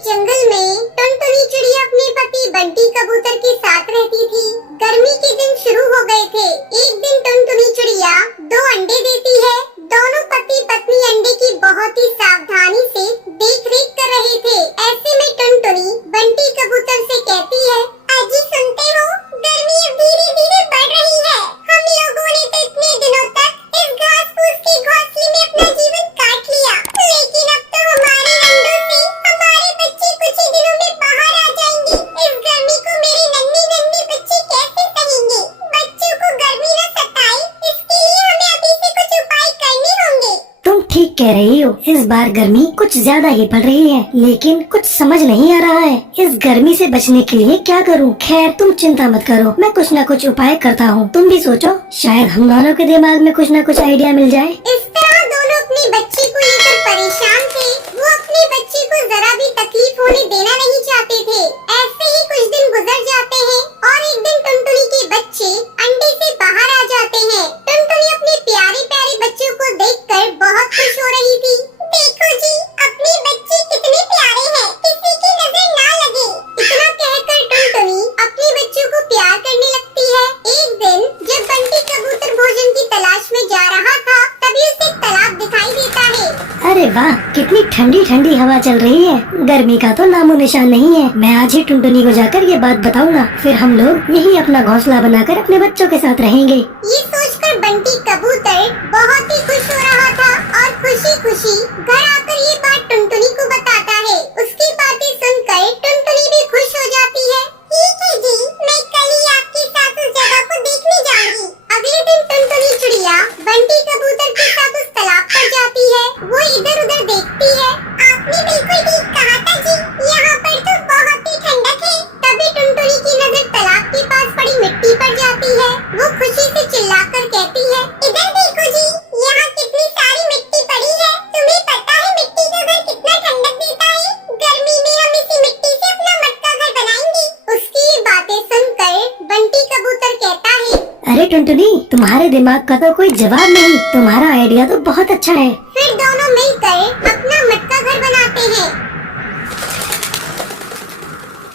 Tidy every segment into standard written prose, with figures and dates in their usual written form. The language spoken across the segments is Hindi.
जंगल में टुनटुनी चिड़िया अपने पति बंटी कबूतर के साथ रहती थी। गर्मी के दिन शुरू हो गए थे। एक दिन टुनटुनी चिड़िया 2 अंडे देती है। दोनों पति पत्नी अंडे की बहुत ही सावधानी से देख रेख कर रहे थे। ऐसे में टुनटुनी बंटी कबूतर से कहती है, अजी सुनते हो, गर्मी अब धीरे धीरे बढ़ रही है। हम लोगों ने तो इतने दिनों तक इस घास फूस के घोंसले में अपना जीवन काट लिया, लेकिन अब तो हमारे अंडों से हमारे बच्चे कुछ ही दिनों में बाहर आ जाएंगे। इस गर्मी को मेरे नन्हे नन्हे बच्चे कैसे सहेंगे? बच्चों को गर्मी न सताए, इसके लिए हमें अभी से कुछ उपाय करने होंगे। तुम ठीक कह रही हो, इस बार गर्मी कुछ ज्यादा ही पड़ रही है, लेकिन कुछ समझ नहीं आ रहा है इस गर्मी से बचने के लिए क्या करूं। खैर तुम चिंता मत करो, मैं कुछ न कुछ उपाय करता हूं। तुम भी सोचो, शायद हम दोनों के दिमाग में कुछ न कुछ आइडिया मिल जाए। इस तरह दोनों अपने बच्चे को लेकर परेशान थे। वो अपने बच्चे को जरा भी तकलीफ होने देना नहीं चाहते थे। ऐसे ही कुछ दिन गुजर जाते हैं और एक दिन टुनटुनी के बच्चे अंडे से बाहर आ जाते हैं। टुनटुनी अपने प्यारे प्यारे बच्चों को देखकर बहुत खुश हो रही थी। देखो जी, अपने बच्चे कितने प्यारे हैं, किसी की नजर ना लगे। इतना कहकर टुनटुनी अपने बच्चों को प्यार करने लगती है। एक दिन जब बंटी कबूतर भोजन की तलाश में जा रहा था, तभी उसे एक तालाब दिखाई देता है। अरे वाह, कितनी ठंडी ठंडी हवा चल रही है। गर्मी का तो नामो निशान नहीं है। मैं आज ही टुनटुनी को जाकर ये बात बताऊंगा, फिर हम लोग यही अपना घोंसला बनाकर अपने बच्चों के साथ रहेंगे। ये सोचकर बंटी कबूतर बहुत ही खुश हो रहा था और खुशी खुशी घर आकर ये बात टुनटुनी को बताता है। उसकी बातें सुनकर टुनटुनी भी खुश हो जाती है। ठीक है जी, मैं कल ही आपके साथ उस जगह को देखने जाऊंगी। अगले दिन टुनटुनी चिड़िया बंटी कबूतर के साथ उस तालाब पर जाती है। वो इधर उधर देखती है। आपने बिल्कुल ठीक कहा था जी, यहाँ पर तो बहुत ही ठंडक है। तभी टुनटुनी की नजर तालाब के पास पड़ी मिट्टी पर जाती है। वो खुशी से चिल्लाकर कहती है, इधर देखो जी, यहाँ कितनी सारी मिट्टी पड़ी है। तुम्हें पता है मिट्टी का घर कितना ठंडक देता है? गर्मी में हम इसी मिट्टी से अपना मटका घर बनाएंगे। उसकी ये बातें सुनकर बंटी कबूतर कहता है, अरे टुनटुनी, तुम्हारे दिमाग का तो कोई जवाब नहीं। तुम्हारा आइडिया तो बहुत अच्छा है। फिर दोनों मिलकर अपना मटका घर बनाते हैं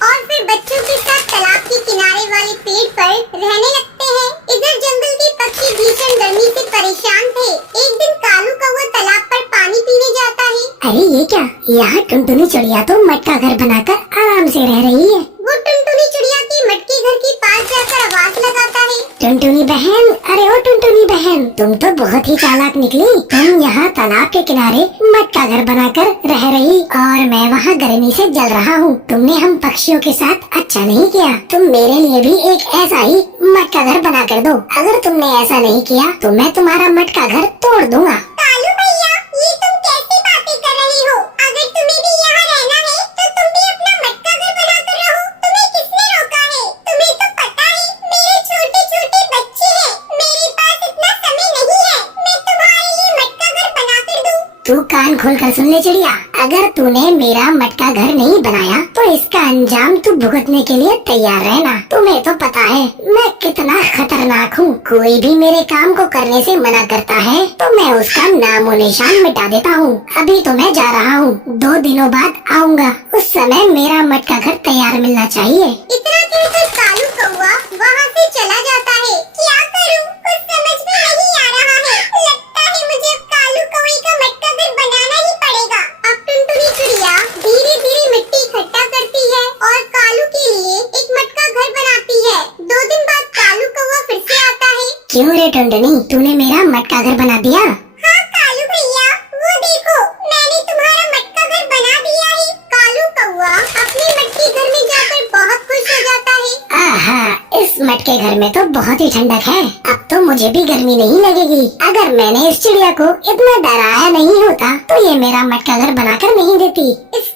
और फिर बच्चों के साथ तालाब के किनारे वाले पेड़ पर रहने लगते हैं। इधर जंगल के पक्षी भीषण गर्मी से परेशान थे। एक दिन कालू कौवा तालाब पर पानी पीने जाता है। अरे ये क्या, यहाँ टुनटुनी चिड़िया तो मटका घर बनाकर आराम से रह रही है। वो टुनटुनी चिड़िया के मटके घर के पास जाकर आवाज लगाता है, टुनटुनी बहन, अरे ओ टुनटुनी बहन, तुम तो बहुत ही चालाक निकली। तुम यहाँ तालाब के किनारे मटका घर बनाकर रह रही और मैं वहाँ गर्मी से जल रहा हूँ। तुमने हम पक्षियों के साथ अच्छा नहीं किया। तुम मेरे लिए भी एक ऐसा ही मटका घर बना कर दो। अगर तुमने ऐसा नहीं किया तो मैं तुम्हारा मटका घर तोड़ दूंगा। कालू भैया, ये तुम कैसी बातें कर रहे हो? अगर तुम्हें भी यहाँ रहना है तो तुम भी अपना मटका घर बनाकर रहो। तुम्हें किसने रोका है? तुम्हें तो पता है मेरे छोटे छोटे बच्चे हैं। मेरे पास इतना समय नहीं है मैं तुम्हारे लिए मटका घर बना कर दूं। तू कान खोल कर सुन ले चिड़िया, अगर तूने मेरा मटका घर नहीं बनाया तो इसका अंजाम तू भुगतने के लिए तैयार रहना। तुम्हें तो पता है मैं कितना खतरनाक हूँ। कोई भी मेरे काम को करने से मना करता है तो मैं उसका नामो निशान मिटा देता हूँ। अभी तो मैं जा रहा हूँ, 2 दिनों बाद आऊँगा। उस समय मेरा मटका घर तैयार मिलना चाहिए। इतना कहकर कालू कौवा वहाँ से चला जाता है। क्या करूँ, कुछ समझ में नहीं आ रहा है। लगता है मुझे अब कालू कौवे का मटका घर बनाना ही पड़ेगा। अब टुनटुनी चिड़िया धीरे धीरे मिट्टी इकट्ठा करती है और कालू के लिए एक मटका घर बनाती है। 2 दिन बाद कालू कौवा फिर से आता है। क्यों रे टुनटुनी, तूने मेरा मटका घर बना दिया? हाँ कालू भैया, वो देखो मैंने तुम्हारा मटका घर बना दिया है। कालू कौवा अपने मटके घर में जाकर बहुत खुश हो जाता है। आहा, इस मटके घर में तो बहुत ही ठंडक है। अब तो मुझे भी गर्मी नहीं लगेगी। अगर मैंने इस चिड़िया को इतना डराया नहीं होता तो ये मेरा मटका घर बनाकर नहीं देती। इस